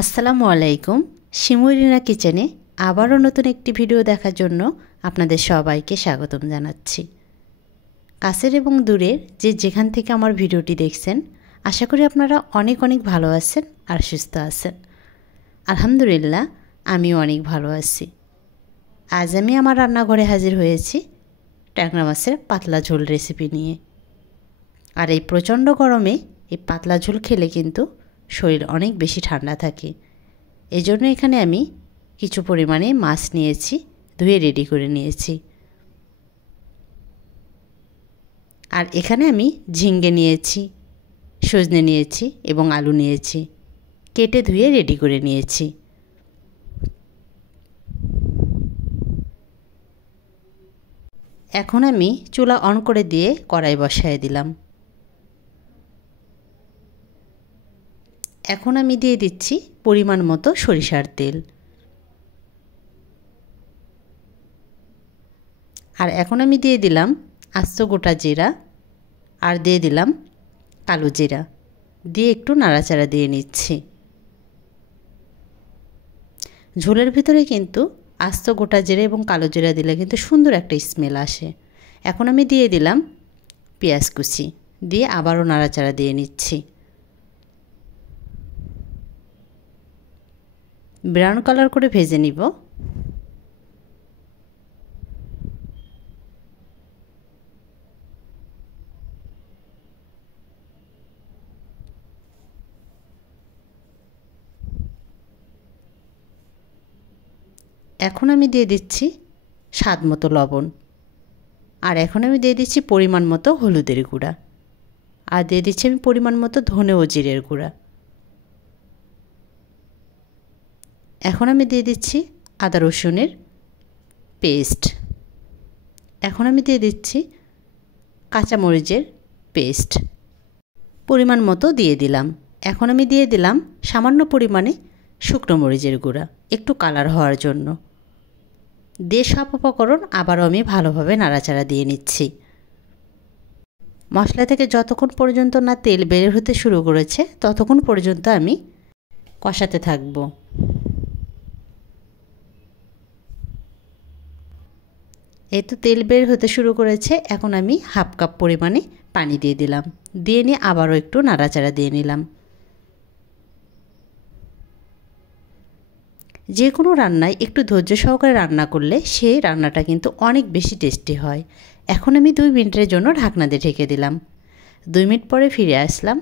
আসসালামু আলাইকুম। শিমুরিনা কিচেনে আবারও নতুন একটি ভিডিও দেখার জন্য আপনাদের সবাইকে স্বাগতম জানাচ্ছি। কাছের এবং দূরের যেখান থেকে আমার ভিডিওটি দেখছেন, আশা করি আপনারা অনেক ভালো আছেন আর সুস্থ আছেন। আলহামদুলিল্লাহ, আমিও অনেক ভালো আছি। আজ আমি আমার রান্নাঘরে হাজির হয়েছি ট্যাংরা মাছের পাতলা ঝোল রেসিপি নিয়ে। আর এই প্রচণ্ড গরমে এই পাতলা ঝোল খেলে কিন্তু শরীর অনেক বেশি ঠান্ডা থাকে। এজন্য এখানে আমি কিছু পরিমাণে মাছ নিয়েছি, ধুয়ে রেডি করে নিয়েছি। আর এখানে আমি ঝিঙ্গে নিয়েছি, সজনে নিয়েছি এবং আলু নিয়েছি, কেটে ধুয়ে রেডি করে নিয়েছি। এখন আমি চুলা অন করে দিয়ে কড়াই বসায় দিলাম। এখন আমি দিয়ে দিচ্ছি পরিমাণ মতো সরিষার তেল। আর এখন আমি দিয়ে দিলাম আস্ত গোটা জিরা, আর দিয়ে দিলাম কালো জিরা, দিয়ে একটু নাড়াচাড়া দিয়ে নিচ্ছি। ঝোলের ভিতরে কিন্তু আস্ত গোটা জিরা এবং কালো জিরা দিলে কিন্তু সুন্দর একটা স্মেল আসে। এখন আমি দিয়ে দিলাম পেঁয়াজ কুচি, দিয়ে আবারও নাড়াচাড়া দিয়ে নিচ্ছি। ব্রাউন কালার করে ভেজে নিব। এখন আমি দিয়ে দিচ্ছি স্বাদ মতো লবণ, আর এখন আমি দিয়ে দিচ্ছি পরিমাণ মতো হলুদের গুঁড়া, আর দিয়ে দিচ্ছি আমি পরিমাণ মতো ধনে ও জিরের গুঁড়া। এখন আমি দিয়ে দিচ্ছি আদা রসুনের পেস্ট। এখন আমি দিয়ে দিচ্ছি কাঁচামরিচের পেস্ট, পরিমাণ মতো দিয়ে দিলাম। এখন আমি দিয়ে দিলাম সামান্য পরিমাণে শুকনো মরিচের গুঁড়া, একটু কালার হওয়ার জন্য। দিয়ে সব উপকরণ আবারও আমি ভালোভাবে নাড়াচাড়া দিয়ে নিচ্ছি। মশলা থেকে যতক্ষণ পর্যন্ত না তেল বের হতে শুরু করেছে ততক্ষণ পর্যন্ত আমি কষাতে থাকব। এই তো তেল বের হতে শুরু করেছে। এখন আমি হাফ কাপ পরিমাণে পানি দিয়ে দিলাম, দিয়ে নিয়ে আবারও একটু নাড়াচাড়া দিয়ে নিলাম। যে কোনো রান্নায় একটু ধৈর্য সহকারে রান্না করলে সেই রান্নাটা কিন্তু অনেক বেশি টেস্টি হয়। এখন আমি 2 মিনিটের জন্য ঢাকনা দিয়ে ঢেকে দিলাম। 2 মিনিট পরে ফিরে আসলাম।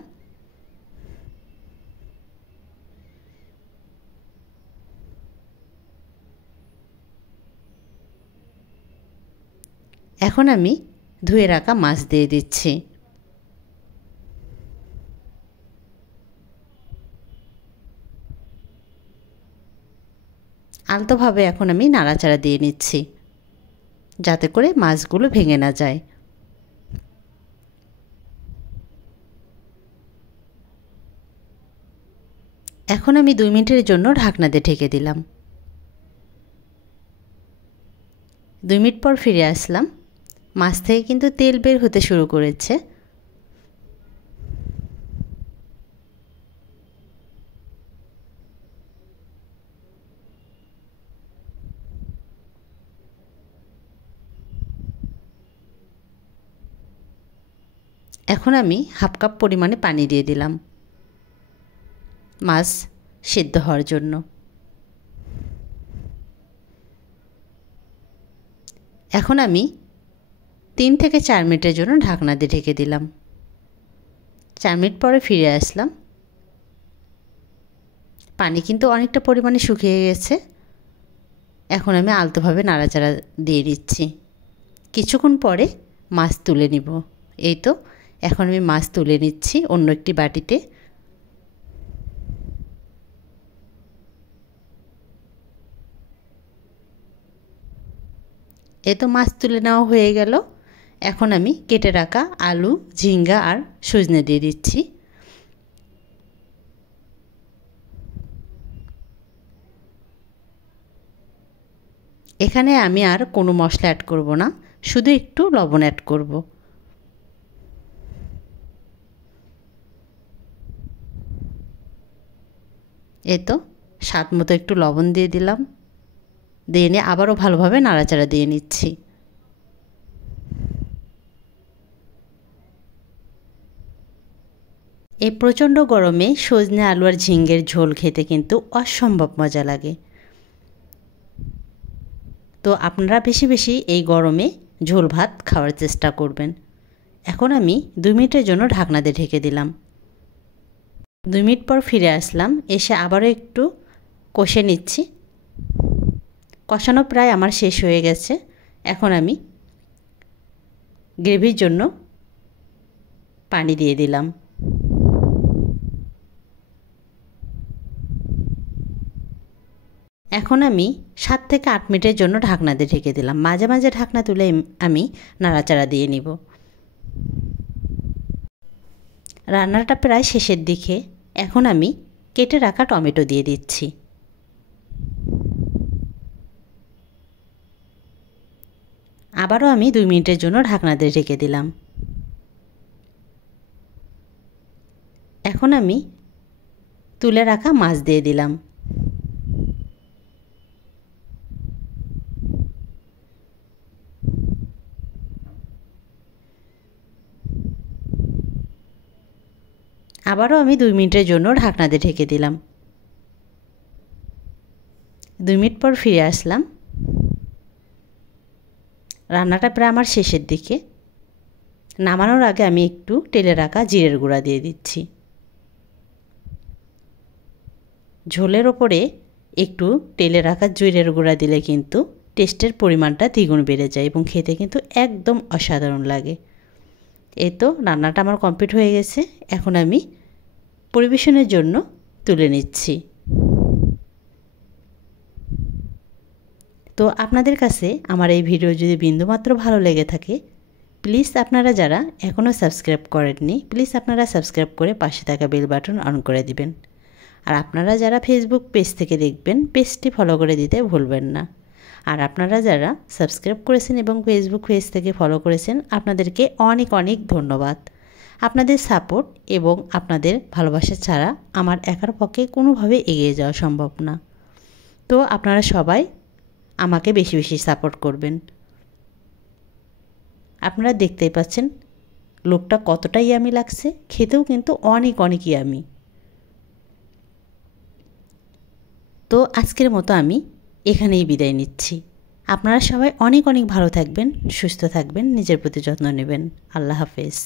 এখন আমি ধুয়ে রাখা মাছ দিয়ে দিচ্ছি। আলতোভাবে এখন আমি নাড়াচাড়া দিয়ে নিচ্ছি, যাতে করে মাছগুলো ভেঙে না যায়। এখন আমি 2 মিনিটের জন্য ঢাকনা দিয়ে ঢেকে দিলাম। 2 মিনিট পর ফিরে আসলাম। মাছ থেকে কিন্তু তেল বের হতে শুরু করেছে। এখন আমি হাফ কাপ পরিমাণে পানি দিয়ে দিলাম মাছ সিদ্ধ হওয়ার জন্য। এখন আমি 3 থেকে 4 মিনিটের জন্য ঢাকনা দিয়ে ঢেকে দিলাম। 4 মিনিট পরে ফিরে আসলাম। পানি কিন্তু অনেকটা পরিমাণে শুকিয়ে গেছে। এখন আমি আলতোভাবে নাড়াচাড়া দিয়ে দিচ্ছি। কিছুক্ষণ পরে মাছ তুলে নিব। এই তো এখন আমি মাছ তুলে নিচ্ছি অন্য একটি বাটিতে। এই তো মাছ তুলে নেওয়া হয়ে গেল। এখন আমি কেটে রাখা আলু, ঝিঙ্গা আর সজনে দিয়ে দিচ্ছি। এখানে আমি আর কোনো মশলা অ্যাড করব না, শুধু একটু লবণ অ্যাড করব। এই তো স্বাদ মতো একটু লবণ দিয়ে দিলাম, দিয়ে নিয়ে আবারও ভালোভাবে নাড়াচাড়া দিয়ে নিচ্ছি। এই প্রচণ্ড গরমে সজনে আলু আর ঝিঙ্গের ঝোল খেতে কিন্তু অসম্ভব মজা লাগে। তো আপনারা বেশি বেশি এই গরমে ঝোল ভাত খাওয়ার চেষ্টা করবেন। এখন আমি 2 মিনিটের জন্য ঢাকনা দিয়ে ঢেকে দিলাম। 2 মিনিট পর ফিরে আসলাম, এসে আবারও একটু কষে নিচ্ছি। কষানো প্রায় আমার শেষ হয়ে গেছে। এখন আমি গ্রেভির জন্য পানি দিয়ে দিলাম। এখন আমি 7 থেকে 8 মিনিটের জন্য ঢাকনা দিয়ে ঢেকে দিলাম। মাঝে মাঝে ঢাকনা তুলে আমি নাড়াচাড়া দিয়ে নিব। রান্নাটা প্রায় শেষের দিকে। এখন আমি কেটে রাখা টমেটো দিয়ে দিচ্ছি। আবারও আমি 2 মিনিটের জন্য ঢাকনা দিয়ে ঢেকে দিলাম। এখন আমি তুলে রাখা মাছ দিয়ে দিলাম। আবারও আমি 2 মিনিটের জন্য ঢাকনা দিয়ে ঢেকে দিলাম। 2 মিনিট পর ফিরে আসলাম। রান্নাটা প্রায় আমার শেষের দিকে। নামানোর আগে আমি একটু টেলে রাখা জিরের গুঁড়া দিয়ে দিচ্ছি। ঝোলের ওপরে একটু টেলে রাখা জিরের গুঁড়া দিলে কিন্তু টেস্টের পরিমাণটা দ্বিগুণ বেড়ে যায় এবং খেতে কিন্তু একদম অসাধারণ লাগে। এই তো রান্নাটা আমার কমপ্লিট হয়ে গেছে। এখন আমি পরিবেশনের জন্য তুলে নিচ্ছি। তো আপনাদের কাছে আমার এই ভিডিও যদি বিন্দুমাত্র ভালো লেগে থাকে, প্লিজ আপনারা যারা এখনও সাবস্ক্রাইব করেননি, প্লিজ আপনারা সাবস্ক্রাইব করে পাশে থাকা বেল বাটন অন করে দিবেন। আর আপনারা যারা ফেসবুক পেজ থেকে দেখবেন, পেজটি ফলো করে দিতে ভুলবেন না। আর আপনারা যারা সাবস্ক্রাইব করেছেন এবং ফেসবুক পেজ থেকে ফলো করেছেন, আপনাদেরকে অনেক অনেক ধন্যবাদ। আপনাদের সাপোর্ট এবং আপনাদের ভালোবাসা ছাড়া আমার একার পক্ষে কোনোভাবে এগিয়ে যাওয়া সম্ভব না। তো আপনারা সবাই আমাকে বেশি বেশি সাপোর্ট করবেন। আপনারা দেখতেই পাচ্ছেন লোকটা কতটা ইয়ামি লাগছে, খেতেও কিন্তু অনেক অনেক ইয়ামি। তো আজকের মতো আমি এখানেই বিদায় নিচ্ছি। আপনারা সবাই অনেক অনেক ভালো থাকবেন, সুস্থ থাকবেন, নিজের প্রতি যত্ন নেবেন। আল্লাহ হাফেজ।